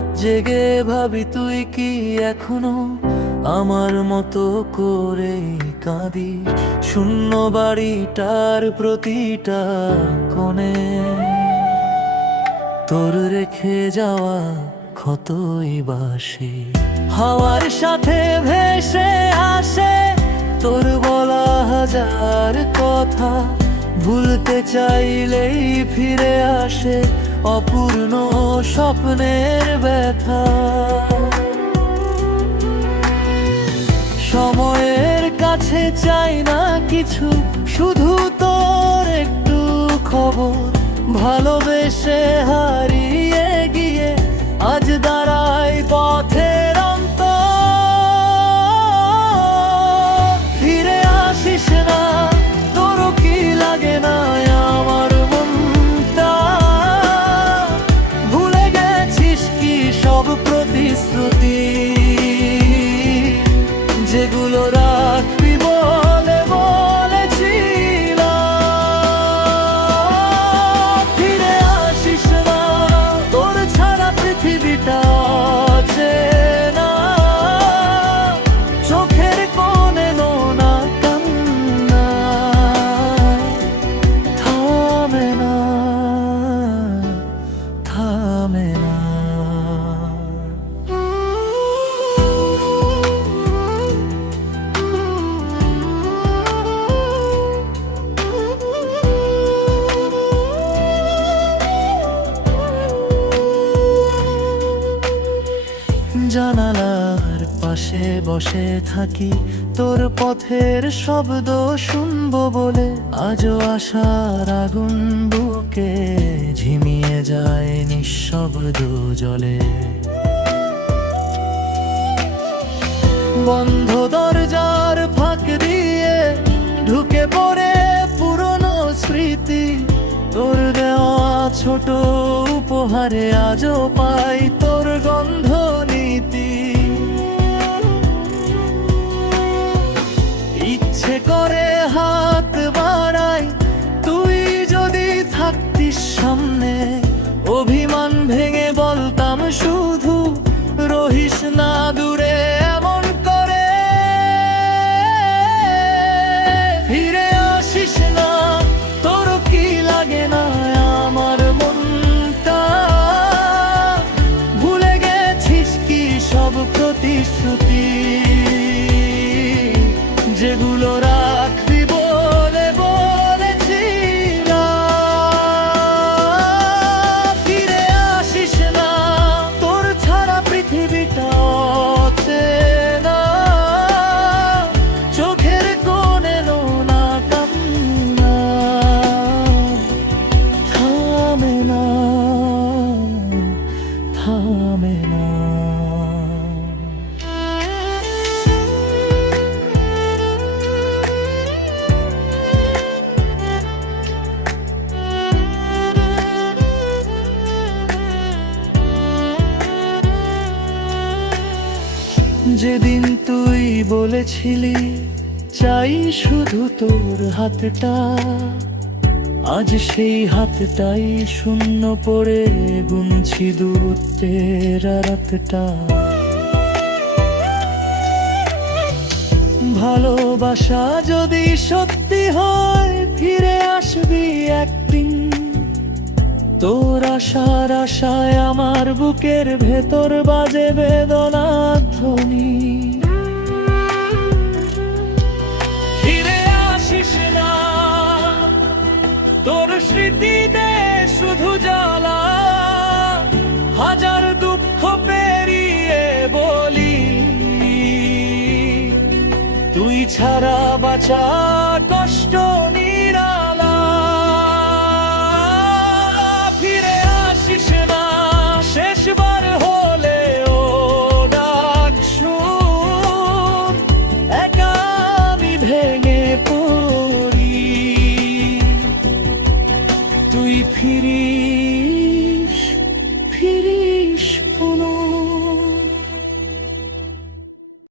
রাত জেগে ভাবি তুই কি এখনো আমার মতো করে কাঁদি শূন্য বাড়িটার প্রতিটা কোণে তোর রেখে যাওয়া ক্ষতই বাসে হাওয়ার সাথে ভেসে আসে তোর বলা হাজার কথা ভুলতে চাইলেই ফিরে আসে অপূর্ণ স্বপ্নের ব্যথা সময়ের কাছে চাই না কিছু শুধু তোর একটু খবর ভালোবেসে হারিয়ে গিয়ে আজ দাঁড়াই পথের অন্তর ফিরে আসিস না তোরও কি লাগে না আমার মনটা ভুলে গেছিস কি সব প্রতিশ্রুতি যেগুলো রাখবি বলে বলেছিলাম ফিরে আসিস না তোর ছাড়া পৃথিবীটা অচেনা চোখের কোণে নোনা কান্না থামে না থামে না জানালার পাশে বসে থাকি তোর পথের শব্দ শুনবো বলে আজও আশার আগুন বুকে ঝিমিয়ে যায় নিঃশব্দ জলে বন্ধ দরজার ফাঁক দিয়ে ঢুকে পড়ে পুরনো স্মৃতি তোর দেওয়া ছোট উপহারে আজও পাই তোর গন্ধ নীতি ইচ্ছে করে হাত বাড়াই তুই যদি থাকতিস সামনে অভিমান ভেঙে বলতাম শুধু রহিস না দূরে এমন করে ফিরে আসিস না তোর কি লাগে না আমার মনটা ভুলে গেছিস কি সব প্রতিশ্রুতি যেগুলো রাখবি বলে বলেছিলাম ফিরে আসিস না তোর ছাড়া পৃথিবীটা অচেনা চোখের কোণে নোনা কান্না থামে না থামে না যেদিন তুই বলেছিলি চাই শুধু তোর হাতটা আজ সেই হাতটাই শূন্য পড়ে গুনছি দূরত্বের রাতটা ভালোবাসা যদি সত্যি হয় ফিরে আসবি একদিন তোর আশার আশায় আমার বুকের ভেতর বাজে বেদনার ধ্বনি ফিরে আসিস না তোর স্মৃতিতে শুধু জ্বালা হাজার দুঃখ পেরিয়ে বলি তুই ছাড়া বাঁচা কষ্ট নিরালা ফিরে আসিস না শেষবার হলেও ডাক শুন একা আমি ভেঙে পড়ি তুই ফিরিস